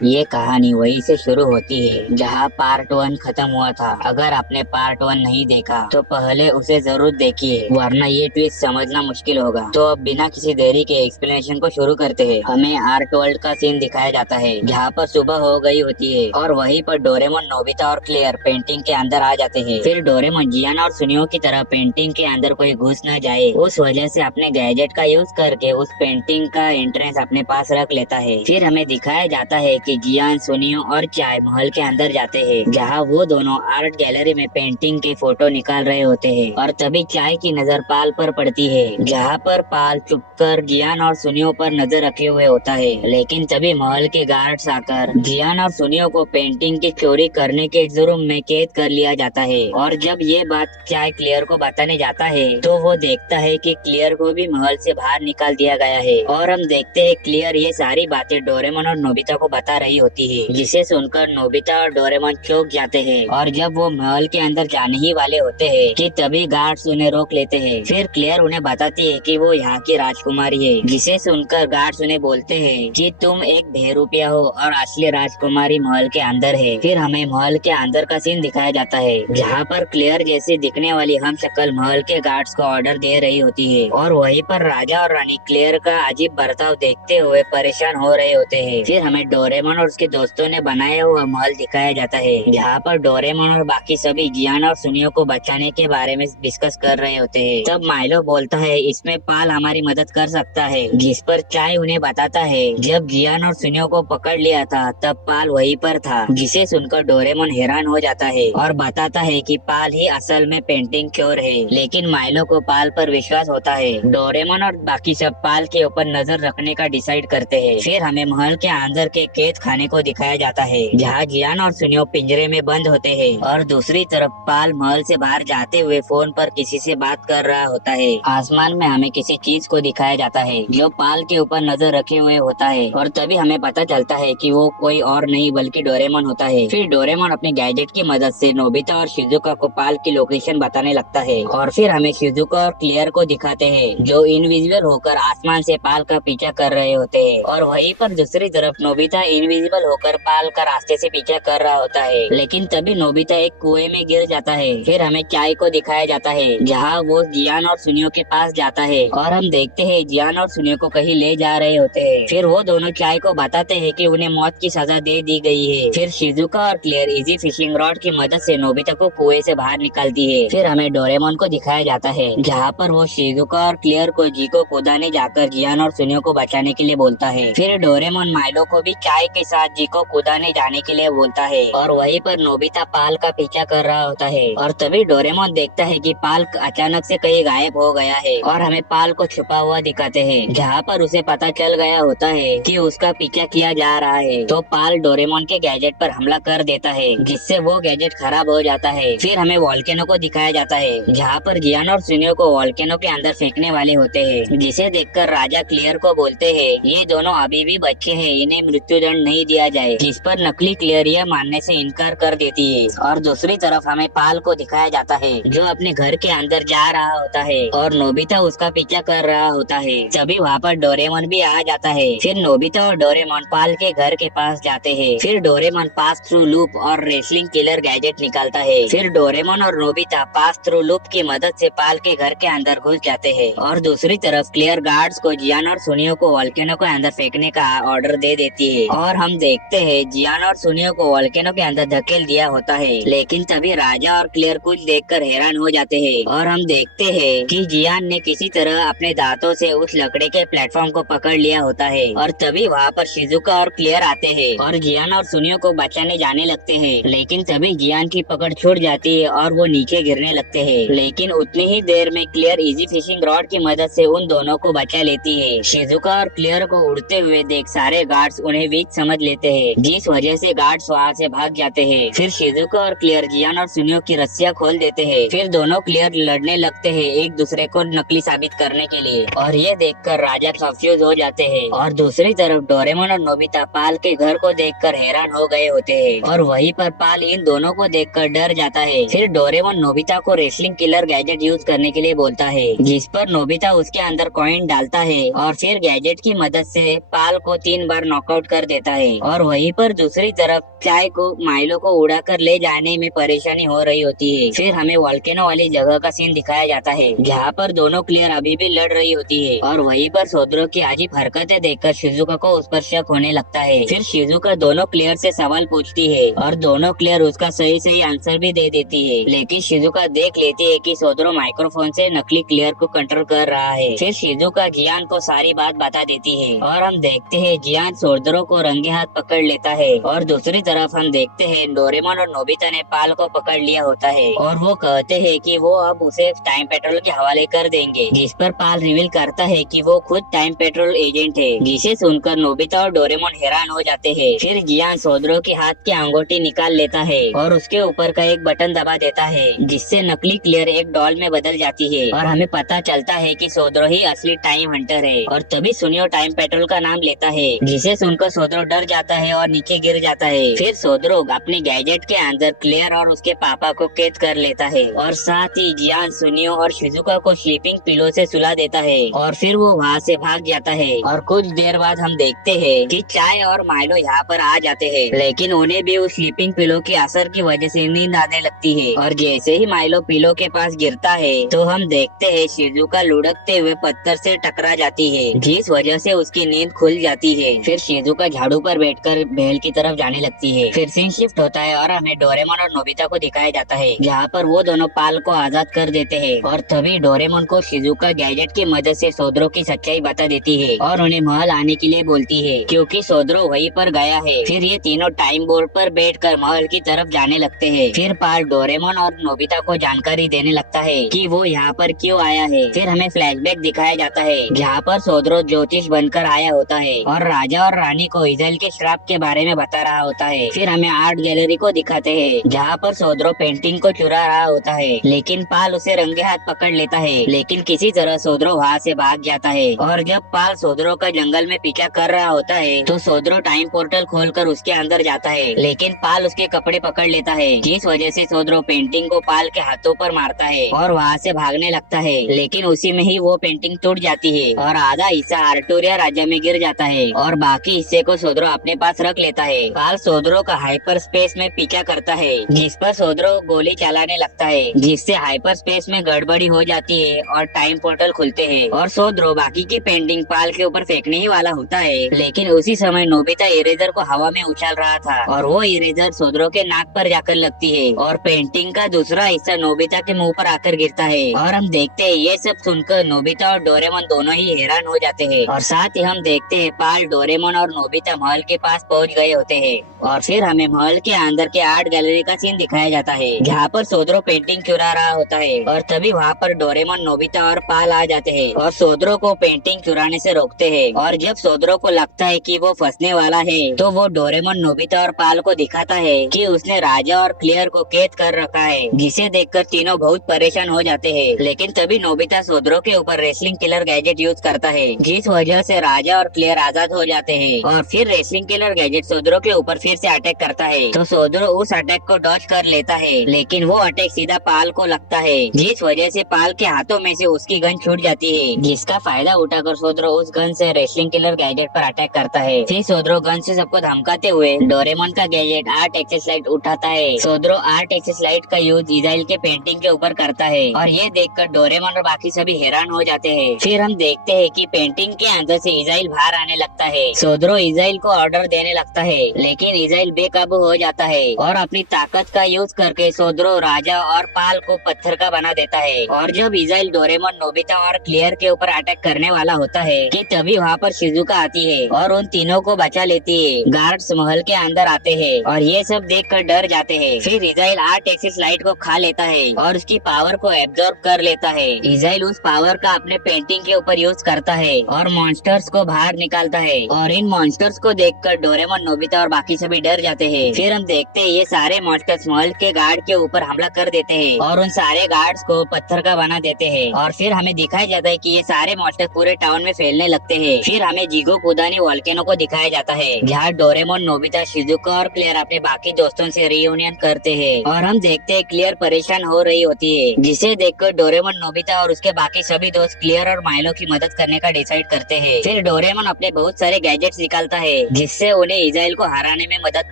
ये कहानी वहीं से शुरू होती है जहाँ पार्ट 1 खत्म हुआ था। अगर आपने पार्ट 1 नहीं देखा तो पहले उसे जरूर देखिए, वरना ये ट्विस्ट समझना मुश्किल होगा। तो अब बिना किसी देरी के एक्सप्लेनेशन को शुरू करते हैं। हमें आर्ट वर्ल्ड का सीन दिखाया जाता है जहाँ पर सुबह हो गई होती है और वहीं पर डोरेमोन, नोबिता और क्लेयर पेंटिंग के अंदर आ जाते हैं। फिर डोरेमोन जियान और सुनियो की तरह पेंटिंग के अंदर कोई घुस न जाए उस वजह से अपने गैजेट का यूज करके उस पेंटिंग का एंट्रेंस अपने पास रख लेता है। फिर हमें दिखाया जाता है कि जियान, सुनियो और चाय महल के अंदर जाते हैं जहाँ वो दोनों आर्ट गैलरी में पेंटिंग के फोटो निकाल रहे होते हैं। और तभी चाय की नजर पाल पर पड़ती है जहाँ पर पाल चुपकर जियान और सुनियो पर नजर रखे हुए होता है। लेकिन तभी महल के गार्ड्स आकर जियान और सुनियो को पेंटिंग की चोरी करने के जुर्म में कैद कर लिया जाता है। और जब ये बात चाय क्लियर को बताने जाता है तो वो देखता है कि क्लियर को भी महल से बाहर निकाल दिया गया है। और हम देखते हैं क्लियर ये सारी बातें डोरेमोन और नोबिता को बता रही होती है, जिसे सुनकर नोबिता और डोरेमोन चौंक जाते हैं। और जब वो महल के अंदर जाने ही वाले होते हैं कि तभी गार्ड्स उन्हें रोक लेते हैं। फिर क्लियर उन्हें बताती है कि वो यहाँ की राजकुमारी है, जिसे सुनकर गार्ड्स उन्हें बोलते हैं कि तुम एक बहरूपिया हो और असली राजकुमारी महल के अंदर है। फिर हमें महल के अंदर का सीन दिखाया जाता है जहाँ पर क्लियर जैसी दिखने वाली हम शक्ल महल के गार्ड्स को ऑर्डर दे रही होती है। और वहीं पर राजा और रानी क्लियर का अजीब बर्ताव देखते हुए परेशान हो रहे होते हैं। फिर हमें डोरेमोन और उसके दोस्तों ने बनाया हुआ महल दिखाया जाता है जहाँ पर डोरेमोन और बाकी सभी जियान और सुनियो को बचाने के बारे में डिस्कस कर रहे होते हैं। तब माइलो बोलता है इसमें पाल हमारी मदद कर सकता है, जिस पर चाय उन्हें बताता है जब जियान और सुनियो को पकड़ लिया था तब पाल वहीं पर था, जिसे सुनकर डोरेमोन हैरान हो जाता है और बताता है कि पाल ही असल में पेंटिंग चोर है। लेकिन माइलो को पाल पर विश्वास होता है। डोरेमोन और बाकी सब पाल के ऊपर नजर रखने का डिसाइड करते हैं। फिर हमें महल के अंदर के कैद खाने को दिखाया जाता है जहाँ जियान और सुनियो पिंजरे में बंद होते हैं और दूसरी तरफ पाल महल से बाहर जाते हुए फोन पर किसी से बात कर रहा होता है। आसमान में हमें किसी चीज को दिखाया जाता है जो पाल के ऊपर नजर रखे हुए होता है और तभी हमें पता चलता है कि वो कोई और नहीं बल्कि डोरेमोन होता है। फिर डोरेमोन अपने गैजेट की मदद से नोबिता और शिजुका को पाल की लोकेशन बताने लगता है। और फिर हमें शिजुका और क्लियर को दिखाते हैं जो इनविजिबल होकर आसमान से पाल का पीछा कर रहे होते हैं। और वहीं पर दूसरी तरफ नोबिता इनविजिबल होकर पाल का रास्ते से पीछा कर रहा होता है। लेकिन तभी नोबिता एक कुएं में गिर जाता है। फिर हमें चाय को दिखाया जाता है जहाँ वो जियान और सुनियो के पास जाता है और हम देखते हैं जियान और सुनियो को कहीं ले जा रहे होते हैं। फिर वो दोनों चाय को बताते हैं कि उन्हें मौत की सजा दे दी गई है। फिर शिजुका और क्लियर इजी फिशिंग रॉड की मदद से नोबिता को कुएं से बाहर निकालती है। फिर हमें डोरेमोन को दिखाया जाता है जहाँ पर वो शिजुका और क्लियर को जी को कुदाने जाकर जियान और सुनियो को बचाने के लिए बोलता है। फिर डोरेमोन माइलो को भी चाय के साथ जी को कुदाने जाने के लिए बोलता है और वहीं पर नोबिता पाल का पीछा कर रहा होता है। और तभी डोरेमोन देखता है कि पाल अचानक से कहीं गायब हो गया है और हमें पाल को छुपा हुआ दिखाते हैं जहाँ पर उसे पता चल गया होता है कि उसका पीछा किया जा रहा है। तो पाल डोरेमोन के गैजेट पर हमला कर देता है जिससे वो गैजेट खराब हो जाता है। फिर हमें वॉल्केनो को दिखाया जाता है जहाँ पर जियान और सुनियो को वॉल्केनो के अंदर फेंकने वाले होते हैं, जिसे देखकर राजा क्लियर को बोलते हैं ये दोनों अभी भी बच्चे हैं, इन्हें मृत्युदंड नहीं दिया जाए। जिस पर नकली क्लियर यह मानने से इनकार कर देती है। और दूसरी तरफ हमें पाल को दिखाया जाता है जो अपने घर के अंदर जा रहा होता है और नोबिता उसका पीछा कर रहा होता है। तभी वहाँ पर डोरेमोन भी आ जाता है। फिर नोबिता और डोरेमोन पाल के घर के पास जाते हैं। फिर डोरेमोन पास थ्रू लूप और रेसलिंग किलर गैजेट निकालता है। फिर डोरेमोन और नोबिता पास थ्रू लूप की मदद से पाल के घर के अंदर घुस जाते हैं। और दूसरी तरफ क्लियर गार्ड्स को जियान और सुनियो को वॉल्केनो के अंदर फेंकने का ऑर्डर दे देती है और हम देखते हैं जियान और सुनियो को वॉल्केनो के अंदर धकेल दिया होता है। लेकिन तभी राजा और क्लियर कुछ देखकर हैरान हो जाते हैं और हम देखते हैं कि जियान ने किसी तरह अपने दांतों से उस लकड़े के प्लेटफॉर्म को पकड़ लिया होता है। और तभी वहाँ पर शिजुका और क्लियर आते हैं और जियान और सुनियो को बचाने जाने लगते हैं। लेकिन तभी जियान की पकड़ छूट जाती है और वो नीचे गिरने लगते हैं। लेकिन उतनी ही देर में क्लियर इजी फिशिंग रॉड की मदद से उन दोनों को बचा लेती है। शिजुका और क्लियर को उड़ते हुए देख सारे गार्ड्स उन्हें वीक समझ लेते हैं, जिस वजह से गार्ड्स वहाँ से भाग जाते हैं। फिर शिजुका और क्लियर जियान और सुनियो की रस्सियाँ खोल देते हैं। फिर दोनों क्लियर लड़ने लगते हैं एक दूसरे को नकली साबित करने के लिए और ये देखकर राजा कंफ्यूज हो जाते हैं। और दूसरी तरफ डोरेमोन और नोबिता पाल के घर को देखकर हैरान हो गए होते हैं और वहीं पर पाल इन दोनों को देखकर डर जाता है। फिर डोरेमोन नोबिता को रेसलिंग किलर गैजेट यूज करने के लिए बोलता है, जिस पर नोबिता उसके अंदर कॉइन डालता है और फिर गैजेट की मदद से पाल को 3 बार नॉकआउट कर देता देता है। और वहीं पर दूसरी तरफ चाय को माइलो को उड़ाकर ले जाने में परेशानी हो रही होती है। फिर हमें वोल्केनो वाली जगह का सीन दिखाया जाता है जहाँ पर दोनों प्लेयर अभी भी लड़ रही होती है। और वहीं पर सोद्रो की अजीब हरकतें देखकर शिजुका को उस पर शक होने लगता है। फिर शिजुका दोनों प्लेयर से सवाल पूछती है और दोनों प्लेयर उसका सही सही आंसर भी दे देती है। लेकिन शिजुका देख लेती है कि सोद्रो माइक्रोफोन से नकली प्लेयर को कंट्रोल कर रहा है। फिर शिजुका जियान को सारी बात बता देती है और हम देखते हैं जियान सोद्रो को रंगे हाथ पकड़ लेता है। और दूसरी तरफ हम देखते हैं डोरेमोन और नोबिता ने पाल को पकड़ लिया होता है और वो कहते हैं कि वो अब उसे टाइम पेट्रोल के हवाले कर देंगे, जिस पर पाल रिवील करता है कि वो खुद टाइम पेट्रोल एजेंट है। जिसे सुनकर नोबिता और डोरेमोन हैरान हो जाते हैं। फिर जियान सोद्रो के हाथ की अंगूठी निकाल लेता है और उसके ऊपर का एक बटन दबा देता है, जिससे नकली क्लियर एक डॉल में बदल जाती है और हमें पता चलता है कि सोद्रो ही असली टाइम हंटर है। और तभी सुनियो टाइम पेट्रोल का नाम लेता है, जिसे सुनकर सोद्रो डर जाता है और नीचे गिर जाता है। फिर सोद्रो अपने गैजेट के अंदर क्लियर और उसके पापा को कैद कर लेता है और साथ ही जियान, सुनियो और शिजुका को स्लीपिंग पिलो से सुला देता है और फिर वो वहाँ से भाग जाता है। और कुछ देर बाद हम देखते हैं कि चाय और माइलो यहाँ पर आ जाते हैं, लेकिन उन्हें भी उस स्लीपिंग पिलो के असर की वजह से नींद आने लगती है। और जैसे ही माइलो पिलो के पास गिरता है तो हम देखते हैं शिजुका लुढ़कते हुए पत्थर से टकरा जाती है, जिस वजह से उसकी नींद खुल जाती है। फिर शिजुका झाड़ू पर बैठकर महल की तरफ जाने लगती है। फिर सीन शिफ्ट होता है और हमें डोरेमोन और नोबिता को दिखाया जाता है, जहाँ पर वो दोनों पाल को आजाद कर देते हैं। और तभी डोरेमोन को शिजुका गैजेट की मदद से सोद्रो की सच्चाई बता देती है और उन्हें महल आने के लिए बोलती है, क्योंकि सोद्रो वहीं पर गया है। फिर ये तीनों टाइम बोर्ड पर बैठकर महल की तरफ जाने लगते हैं। फिर पाल डोरेमोन और नोबिता को जानकारी देने लगता है कि वो यहाँ पर क्यों आया है। फिर हमें फ्लैशबैक दिखाया जाता है, जहाँ पर सोद्रो ज्योतिष बनकर आया होता है और राजा और रानी को इज़राइल के श्राप के बारे में बता रहा होता है। फिर हमें आर्ट गैलरी को दिखाते हैं, जहाँ पर सोद्रो पेंटिंग को चुरा रहा होता है, लेकिन पाल उसे रंगे हाथ पकड़ लेता है। लेकिन किसी तरह सोद्रो वहाँ से भाग जाता है। और जब पाल सोद्रो का जंगल में पीछा कर रहा होता है तो सोद्रो टाइम पोर्टल खोलकर उसके अंदर जाता है, लेकिन पाल उसके कपड़े पकड़ लेता है, जिस वजह से सोद्रो पेंटिंग को पाल के हाथों पर मारता है और वहाँ से भागने लगता है। लेकिन उसी में ही वो पेंटिंग टूट जाती है और आधा हिस्सा आर्टोरिया राज्य में गिर जाता है और बाकी हिस्से को सोद्रो अपने पास रख लेता है। पाल सोद्रो का हाइपर स्पेस में पीछा करता है, जिस पर सोद्रो गोली चलाने लगता है, जिससे हाइपर स्पेस में गड़बड़ी हो जाती है और टाइम पोर्टल खुलते हैं और सोद्रो बाकी की पेंटिंग पाल के ऊपर फेंकने ही वाला होता है। लेकिन उसी समय नोबिता इरेजर को हवा में उछाल रहा था और वो इरेजर सोद्रो के नाक पर जाकर लगती है और पेंटिंग का दूसरा हिस्सा नोबिता के मुंह पर आकर गिरता है। और हम देखते हैं ये सब सुनकर नोबिता और डोरेमोन दोनों ही हैरान हो जाते हैं। और साथ ही हम देखते हैं पाल, डोरेमोन और नोबिता महल के पास पहुंच गए होते हैं। और फिर हमें महल के अंदर के आर्ट गैलरी का सीन दिखाया जाता है, जहाँ पर सोद्रो पेंटिंग चुरा रहा होता है। और तभी वहाँ पर डोरेमोन, नोबिता और पाल आ जाते हैं और सोद्रो को पेंटिंग चुराने से रोकते हैं। और जब सोद्रो को लगता है कि वो फंसने वाला है तो वो डोरेमोन, नोबिता और पाल को दिखाता है कि उसने राजा और क्लियर को कैद कर रखा है, जिसे देखकर तीनों बहुत परेशान हो जाते हैं। लेकिन तभी नोबिता सोद्रो के ऊपर रेसलिंग किलर गैजेट यूज करता है, जिस वजह से राजा और क्लियर आजाद हो जाते हैं। और फिर रेसलिंग किलर गैजेट सोद्रो के ऊपर फिर से अटैक करता है तो सोद्रो उस अटैक को डॉज कर लेता है, लेकिन वो अटैक सीधा पाल को लगता है, जिस वजह से पाल के हाथों में से उसकी गन छूट जाती है, जिसका फायदा उठाकर सोद्रो उस गन से रेसलिंग किलर गैजेट पर अटैक करता है। फिर सोद्रो गन से सबको धमकाते हुए डोरेमोन का गैजेट आर्ट एक्सेस लाइट उठाता है। सोद्रो आर्ट एक्सेस लाइट का यूज इज़राइल के पेंटिंग के ऊपर करता है और ये देखकर डोरेमोन और बाकी सभी हैरान हो जाते हैं। फिर हम देखते हैं कि पेंटिंग के अंदर से इज़राइल बाहर आने लगता है। सोद्रो इज़राइल को ऑर्डर देने लगता है, लेकिन इज़राइल बेकाबू हो जाता है और अपनी ताकत का यूज करके सोद्रो, राजा और पाल को पत्थर का बना देता है। और जब इज़राइल डोरेमोन, नोबिता और क्लियर के ऊपर अटैक करने वाला होता है कि तभी वहाँ पर शिजुका आती है और उन तीनों को बचा लेती है। गार्ड्स महल के अंदर आते हैं और ये सब देखकर डर जाते हैं। फिर इज़राइल आर्ट एक्सिस लाइट को खा लेता है और उसकी पावर को एब्जॉर्ब कर लेता है। इज़राइल उस पावर का अपने पेंटिंग के ऊपर यूज करता है और मॉन्स्टर्स को बाहर निकालता है। और इन मॉन्स्टर्स को देखकर डोरेमोन, नोबिता और बाकी सभी डर जाते हैं। फिर हम देखते हैं ये सारे मॉन्स्टर्स महल के गार्ड के ऊपर हमला कर देते हैं और उन सारे गार्ड्स को पत्थर का बना देते हैं। और फिर हमें दिखाया जाता है कि ये सारे मॉन्स्टर्स पूरे टाउन में फैलने लगते हैं। फिर हमें जिगो कुदानी वोल्केनो को दिखाया जाता है, जहाँ डोरेमोन, नोबिता, शिजुका और क्लियर अपने बाकी दोस्तों से रियूनियन करते हैं। और हम देखते हैं क्लियर परेशान हो रही होती है, जिसे देखकर डोरेमोन, नोबिता और उसके बाकी सभी दोस्त क्लियर और माइलो की मदद करने का डिसाइड करते हैं। फिर डोरेमोन अपने बहुत सारे गैजेट्स निकालता है जिससे उन्हें इज़ाइल को हराने में मदद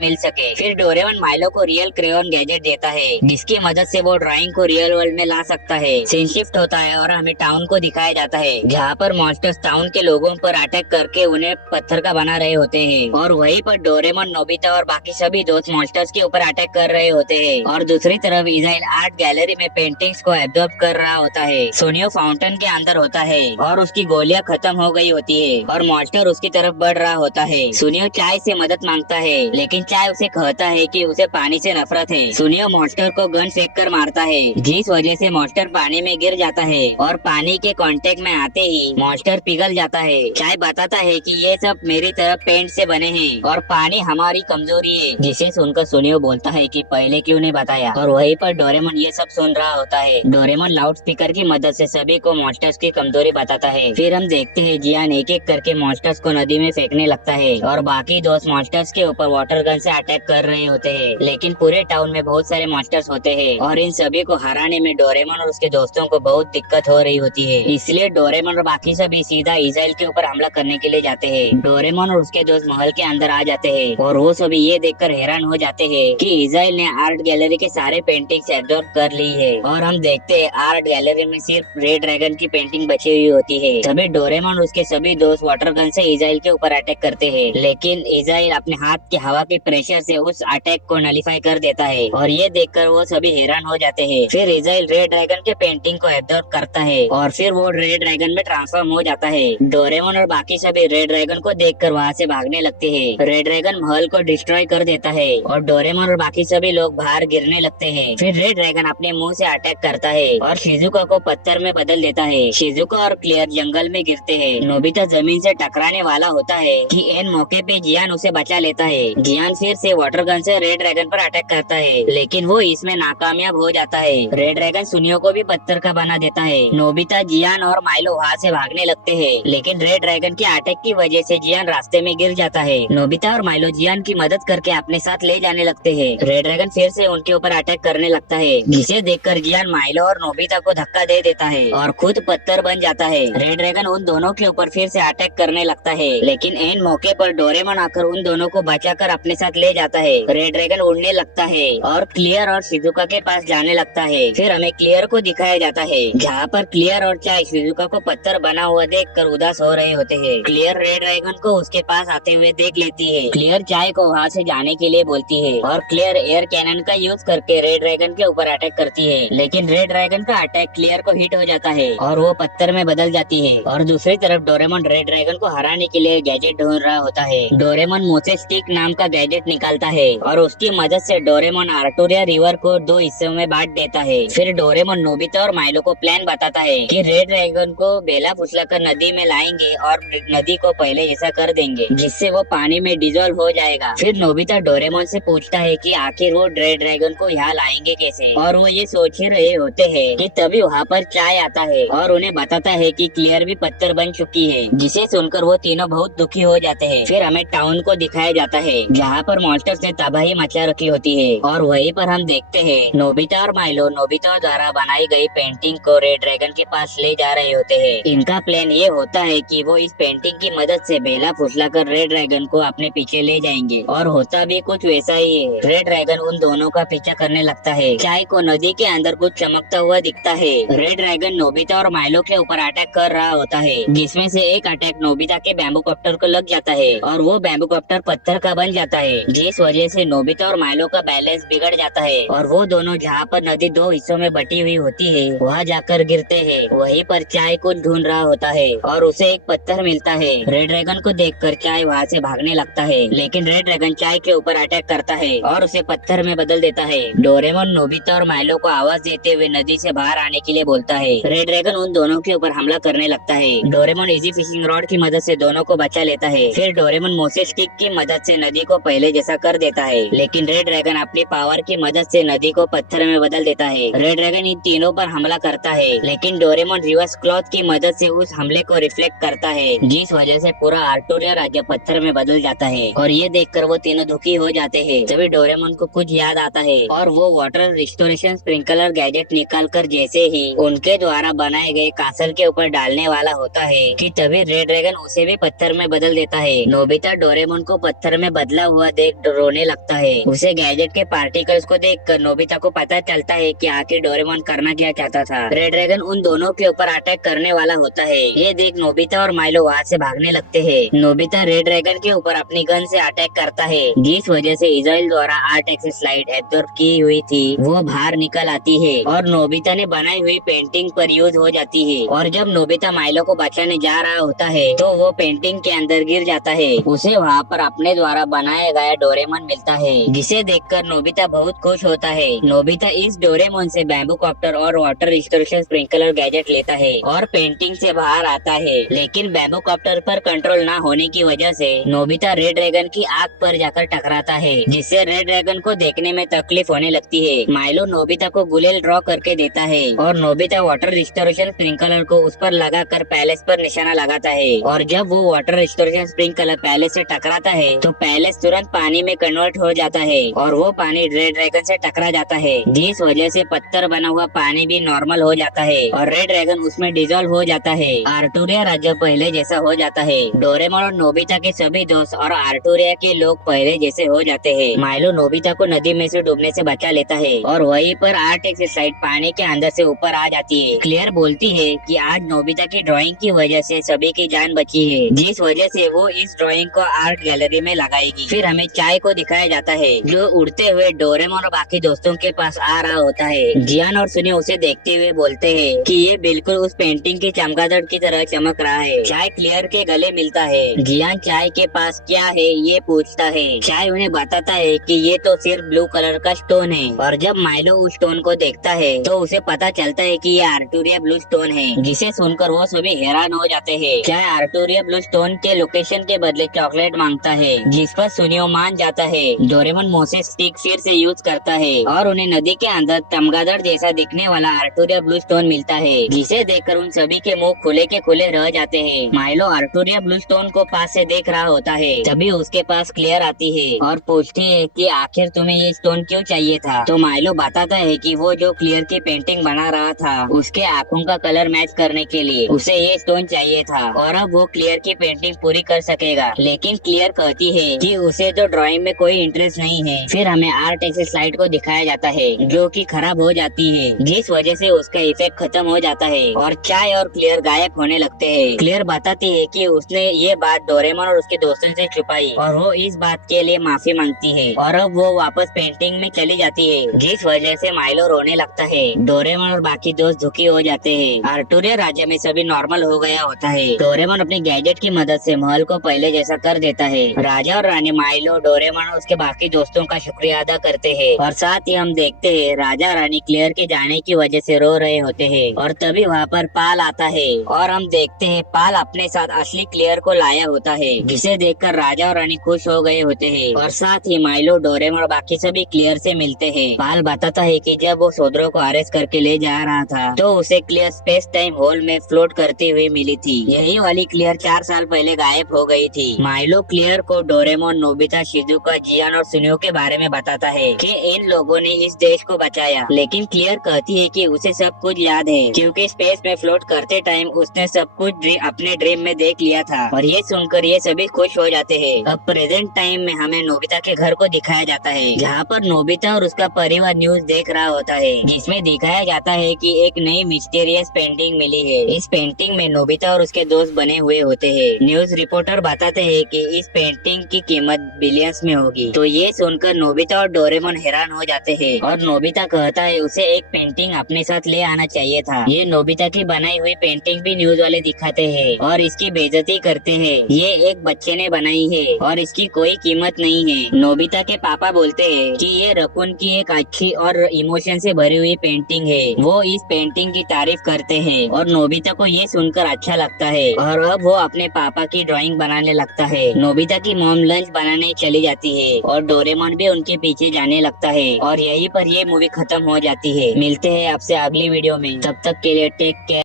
मिल सके। फिर डोरेमोन माइलो को रियल क्रेयॉन गैजेट देता है जिसकी मदद से वो ड्राइंग को रियल वर्ल्ड में ला सकता है। सीन शिफ्ट होता है और हमें टाउन को दिखाया जाता है जहाँ पर मॉन्स्टर्स टाउन के लोगों पर अटैक करके उन्हें पत्थर का बना रहे होते हैं और वहीं पर डोरेमोन, नोबिता और बाकी सभी दोस्त मॉन्स्टर्स के ऊपर अटैक कर रहे होते हैं और दूसरी तरफ इज़ाइल आर्ट गैलरी में पेंटिंग्स को एब्जॉर्ब कर रहा होता है। सुनियो फाउंटेन के अंदर होता है और उसकी गोलियां खत्म हो गई होती है और मॉन्स्टर उसकी तरफ बढ़ रहा होता है। सुनियो चाय से मदद मांगता है लेकिन चाय उसे कहता है कि उसे पानी से नफरत है। सुनियो मॉन्स्टर को गन फेंक कर मारता है जिस वजह से मॉन्स्टर पानी में गिर जाता है और पानी के कांटेक्ट में आते ही मॉन्स्टर पिघल जाता है। चाय बताता है कि ये सब मेरी तरफ पेंट से बने हैं और पानी हमारी कमजोरी है, जिसे सुनकर सुनियो बोलता है कि पहले क्यों नहीं बताया। और वहीं पर डोरेमोन ये सब सुन रहा होता है। डोरेमोन लाउड स्पीकर की मदद से सभी को मॉन्स्टर्स की कमजोरी बताता है। फिर हम देखते हैं जियान एक एक करके मॉन्स्टर्स को नदी में फेंकने लगता है और बाकी दोस्त मॉन्स्टर्स के ऊपर वाटर गन से अटैक कर रहे होते हैं। लेकिन पूरे टाउन में बहुत सारे मॉन्स्टर्स होते हैं और इन सभी को हराने में डोरेमोन और उसके दोस्तों को बहुत दिक्कत हो रही होती है। इसलिए डोरेमोन और बाकी सभी सीधा इज़ाइल के ऊपर हमला करने के लिए जाते हैं। डोरेमोन और उसके दोस्त महल के अंदर आ जाते हैं और वो सभी ये देखकर हैरान हो जाते हैं कि इज़ाइल ने आर्ट गैलरी के सारे पेंटिंग्स एब्जॉर्ब कर ली है। और हम देखते हैं आर्ट गैलरी में सिर्फ रेड ड्रैगन की पेंटिंग बची हुई होती है। तभी डोरेमोन और उसके सभी दोस्त वाटर गन से इज़ाइल के ऊपर अटैक करते हैं लेकिन इज़ाइल अपने हाथ के हवा के प्रेशर से उस अटैक को नलिफाई कर देता है और ये देखकर वो सभी हैरान हो जाते हैं। फिर इज़ाइल रेड ड्रैगन के पेंटिंग को एब्जॉर्ब करता है और फिर वो रेड ड्रैगन में ट्रांसफॉर्म हो जाता है। डोरेमोन और बाकी सभी रेड ड्रैगन को देखकर वहाँ से भागने लगते हैं। रेड ड्रैगन महल को डिस्ट्रॉय कर देता है और डोरेमोन और बाकी सभी लोग बाहर गिरने लगते हैं। फिर रेड ड्रैगन अपने मुंह से अटैक करता है और शिजुका को पत्थर में बदल देता है। शिजुका और क्लियर जंगल में गिरते हैं। नोबिता जमीन से टकराने वाला होता है कि इन मौके पे जियान उसे बचा लेता है। जियान फिर से वाटर गन से रेड ड्रैगन पर अटैक करता है लेकिन वो इसमें नाकामयाब हो जाता है। रेड ड्रैगन सुनियो को भी पत्थर का बना देता है। नोबिता, जियान और माइलो वहाँ से भागने लगते हैं लेकिन रेड ड्रैगन के अटैक की वजह से जियान रास्ते में गिर जाता है। नोबिता और माइलो जियान की मदद करके अपने साथ ले जाने लगते हैं। रेड ड्रैगन फिर से उनके ऊपर अटैक करने लगता है जिसे देखकर जियान माइलो और नोबिता को धक्का दे देता है और खुद पत्थर बन जाता है। रेड ड्रैगन उन दोनों के ऊपर फिर से अटैक करने लगता है लेकिन इन मौके पर डोरेमोन आकर उन दोनों को बचाकर अपने साथ ले जाता है। रेड ड्रैगन उड़ने लगता है और क्लियर और शिजुका के पास जाने लगता है। फिर हमें क्लियर को दिखाया जाता है जहाँ पर क्लियर और चाय शिजुका को पत्थर बना हुआ देखकर उदास हो रहे होते हैं। क्लियर रेड ड्रैगन को उसके पास आते हुए देख लेती है। क्लियर चाय को वहाँ से जाने के लिए बोलती है और क्लियर एयर कैनन का यूज करके रेड ड्रैगन के ऊपर अटैक करती है लेकिन रेड ड्रैगन का अटैक क्लियर को हिट हो जाता है और वो पत्थर में बदल जाती है। और दूसरी तरफ डोरेमोन रेड ड्रैगन को हराने के लिए गैजेट ढूंढ रहा होता है। डोरेमोन मुंह से स्टिक नाम का गैजेट निकालता है और उसकी मदद से डोरेमोन आर्टुरिया रिवर को 2 हिस्सों में बांट देता है। फिर डोरेमोन नोबिता और माइलो को प्लान बताता है कि रेड ड्रैगन को बेला फुसलाकर नदी में लाएंगे और नदी को पहले जैसा कर देंगे जिससे वो पानी में डिजोल्व हो जाएगा। फिर नोबिता डोरेमोन से पूछता है कि आखिर वो रेड ड्रैगन को यहाँ लाएंगे कैसे और वो ये सोच ही रहे होते हैं कि तभी वहाँ पर चाय आता है और उन्हें बताता है कि क्लियर भी पत्थर बन चुकी है जिसे सुनकर वो तीनों बहुत दुखी हो जाते हैं। फिर हमें टाउन को दिखाया जाता है जहाँ पर मॉन्स्टर्स ने तबाही मचा रखी होती है और वहीं पर हम देखते हैं नोबिता और माइलो नोबिता द्वारा बनाई गई पेंटिंग को रेड ड्रैगन के पास ले जा रहे होते हैं। इनका प्लान ये होता है कि वो इस पेंटिंग की मदद से बेला फुसलाकर रेड ड्रैगन को अपने पीछे ले जाएंगे और होता भी कुछ वैसा ही है। रेड ड्रैगन उन दोनों का पीछा करने लगता है। चाय को नदी के अंदर कुछ चमकता हुआ दिखता है। रेड ड्रैगन नोबिता और माइलो के ऊपर अटैक कर रहा होता है जिसमें से एक अटैक नोबिता के बैम्बू कॉप्टर को लग जाता है और वो बैम्बू कॉप्टर पत्थर का बन जाता है जिस वजह से नोबिता और माइलो का बैलेंस बिगड़ जाता है और वो दोनों जहाँ पर नदी 2 हिस्सों में बटी हुई होती है वहाँ जाकर गिरते हैं। वहीं पर चाय कुछ ढूंढ रहा होता है और उसे एक पत्थर मिलता है। रेड ड्रैगन को देखकर चाय वहाँ से भागने लगता है लेकिन रेड ड्रैगन चाय के ऊपर अटैक करता है और उसे पत्थर में बदल देता है। डोरेमोन नोबिता और माइलो को आवाज देते हुए नदी से बाहर आने के लिए बोलता है। रेड ड्रैगन उन दोनों के ऊपर हमला करने लगता है। डोरेमोन इजी फिशिंग रॉड की मदद से दोनों को बचा लेता है। फिर डोरेमोन मोसेस स्टिक की मदद से नदी को पहले जैसा कर देता है लेकिन रेड ड्रैगन अपनी पावर की मदद से नदी को पत्थर में बदल देता है। रेड ड्रैगन इन तीनों पर हमला करता है लेकिन डोरेमोन रिवर्स क्लॉथ की मदद से उस हमले को रिफ्लेक्ट करता है जिस वजह से पूरा आर्टुरिया राज्य पत्थर में बदल जाता है और ये देखकर वो तीनों दुखी हो जाते हैं। तभी डोरेमोन को कुछ याद आता है और वो वाटर रिस्टोरेशन स्प्रिंकलर गैजेट निकालकर जैसे ही उनके द्वारा बनाए गए कासल के ऊपर डालने वाला होता है कि तभी रेड ड्रैगन उसे भी पत्थर में बदल देता है। नोबिता डोरेमोन को पत्थर में बदला हुआ देख रोने लगता है। उसे गैजेट के पार्टिकल्स को देखकर नोबिता को पता चलता है कि आखिर डोरेमोन करना क्या चाहता था। रेड ड्रैगन उन दोनों के ऊपर अटैक करने वाला होता है। ये देख नोबिता और माइलो वहाँ से भागने लगते हैं। नोबिता रेड ड्रैगन के ऊपर अपनी गन से अटैक करता है, जिस वजह से इज़राइल द्वारा आर्ट एक्सेस लाइट एब्जॉर्ब की हुई थी वो बाहर निकल आती है और नोबिता ने बनाई हुई पेंटिंग पर यूज हो जाती है। और जब नोबिता माइलो को बचाने जा रहा होता है तो वो पेंटिंग के अंदर गिर जाता है। उसे वहाँ पर अपने द्वारा बनाया गया डोरेमोन मिलता है, जिसे देखकर नोबिता बहुत खुश होता है। नोबिता इस डोरेमोन से बैम्बू कॉप्टर और वाटर रिस्टोरेशन स्प्रिंकलर गैजेट लेता है और पेंटिंग से बाहर आता है। लेकिन बैम्बू कॉप्टर पर कंट्रोल न होने की वजह से नोबिता रेड ड्रैगन की आग पर जाकर टकराता है, जिससे रेड ड्रैगन को देखने में तकलीफ होने लगती है। माइलो नोबिता को गुलेल ड्रॉ करके देता है और नोबिता वाटर रिस्टोरेशन स्प्रिंकलर को उस पर लगाकर पैलेस पर निशाना लगाता है। और जब वो वाटर रिस्टोरेशन स्प्रिंकलर पैलेस से टकराता है तो पैलेस तुरंत पानी में कन्वर्ट हो जाता है और वो पानी रेड ड्रैगन से टकरा जाता है, जिस वजह से पत्थर बना हुआ पानी भी नॉर्मल हो जाता है और रेड ड्रैगन उसमें डिजोल्व हो जाता है। आर्टूरिया राज्य पहले जैसा हो जाता है। डोरेमोन और नोबिता के सभी दोस्त और आर्टूरिया के लोग पहले जैसे हो जाते हैं। माइलो नोबिता को नदी में से डूबने से बचा लेता है और वहीं पर आर्ट एक्सरसाइज पानी के अंदर से ऊपर आ जाती है। क्लियर बोलती है कि आज नोबिता की ड्राइंग की वजह से सभी की जान बची है, जिस वजह से वो इस ड्राइंग को आर्ट गैलरी में लगाएगी। फिर हमें चाय को दिखाया जाता है जो उड़ते हुए डोरेमोन और बाकी दोस्तों के पास आ रहा होता है। जियान और सुनी उसे देखते हुए बोलते हैं कि ये बिल्कुल उस पेंटिंग की चमगादड़ की तरह चमक रहा है। चाय क्लियर के गले मिलता है। जियान चाय के पास क्या है ये पूछता है। चाय उन्हें बताता है कि ये तो सिर्फ ब्लू कलर का स्टोन है। और जब माइलो उस स्टोन को देखता है तो उसे पता चलता है कि ये आर्टूरिया ब्लू स्टोन है, जिसे सुनकर वो सभी हैरान हो जाते हैं। चाय आर्टूरिया ब्लू स्टोन के लोकेशन के बदले चॉकलेट मांगता है, जिस पर सुनियो मान जाता है। डोरेमोन मोसेस स्टिक फिर से यूज करता है और उन्हें नदी के अंदर चमगादड़ जैसा दिखने वाला आर्टूरिया ब्लू स्टोन मिलता है, जिसे देखकर उन सभी के मुंह खुले के खुले रह जाते हैं। माइलो आर्टूरिया ब्लू स्टोन को पास से देख रहा होता है, तभी उसके पास क्लियर आती है और पूछती है कि आखिर तुम्हें ये स्टोन क्यों चाहिए था। तो माइलो बताता है कि वो जो क्लियर की पेंटिंग बना रहा था उसके आँखों का कलर मैच करने के लिए उसे ये स्टोन चाहिए था और अब वो क्लियर की पेंटिंग पूरी कर सकेगा। लेकिन क्लियर कहती है कि उसे तो ड्राइंग में कोई इंटरेस्ट नहीं है। फिर हमें आर्ट एक्सेस लाइट को दिखाया जाता है जो कि खराब हो जाती है, जिस वजह से उसका इफेक्ट खत्म हो जाता है और चाय और क्लियर गायब होने लगते हैं। क्लियर बताती है कि उसने ये बात डोरेमोन और उसके दोस्तों से छुपाई और वो इस बात के लिए माफी मांगती है और अब वो वापस पेंटिंग में चली जाती है, जिस वजह से माइलो रोने लगता है। डोरेमोन और बाकी दोस्त दुखी हो जाते हैं। आर्टूरिया राज्य में सभी नॉर्मल हो गया होता है। डोरेमोन अपनी गैजेट की मदद से महल को पहले जैसा कर देता है। राजा और रानी माइलो डोरेमोन और उसके बाकी दोस्तों का शुक्रिया अदा करते हैं और साथ ही हम देखते हैं राजा रानी क्लियर के जाने की वजह से रो रहे होते हैं। और तभी वहाँ पर पाल आता है और हम देखते हैं पाल अपने साथ असली क्लियर को लाया होता है, जिसे देखकर राजा और रानी खुश हो गए होते हैं। और साथ ही माइलो डोरेमोन और बाकी सभी क्लियर से मिलते हैं। पाल बताता है कि जब वो सोदरों को अरेस्ट करके ले जा रहा था तो उसे क्लियर स्पेस टाइम होल में फ्लोट करती हुई मिली थी। यही वाली क्लियर 4 साल पहले गायब हो गई थी। माइलो क्लियर को डोरेमोन, नोबिता, शिजुका, जियान और सुनियो के बारे में बताता है कि इन लोगों ने इस देश को बचाया। लेकिन क्लियर कहती है कि उसे सब कुछ याद है, क्योंकि स्पेस में फ्लोट करते टाइम उसने सब कुछ अपने ड्रीम में देख लिया था। और ये सुनकर ये सभी खुश हो जाते हैं। अब प्रेजेंट टाइम में हमें नोबिता के घर को दिखाया जाता है, जहाँ पर नोबिता और उसका परिवार न्यूज देख रहा होता है, जिसमें दिखाया जाता है कि एक नई मिस्टीरियस पेंटिंग मिली है। इस पेंटिंग में नोबिता और उसके दोस्त बने हुए होते हैं। न्यूज रिपोर्टर बताते हैं कि इस पेंटिंग की कीमत बिलियंस में होगी। तो ये सुनकर नोबिता और डोरेमोन हैरान हो जाते हैं और नोबिता कहता है उसे एक पेंटिंग अपने साथ ले आना चाहिए था। ये नोबिता की बनाई हुई पेंटिंग भी न्यूज वाले दिखाते हैं और इसकी बेइज्जती करते हैं। ये एक बच्चे ने बनाई है और इसकी कोई कीमत नहीं है। नोबिता के पापा बोलते हैं कि ये रकुन की एक अच्छी और इमोशन से भरी हुई पेंटिंग है। वो इस पेंटिंग की तारीफ करते हैं और नोबिता को ये सुनकर अच्छा लगता है और अब वो अपने पापा की ड्राइंग बनाने लगता है। नोबिता की मॉम लंच बनाने चली जाती है और डोरेमोन भी उनके पीछे जाने लगता है और यहीं पर ये मूवी खत्म हो जाती है। मिलते हैं आपसे अगली वीडियो में, तब तक के लिए टेक केयर।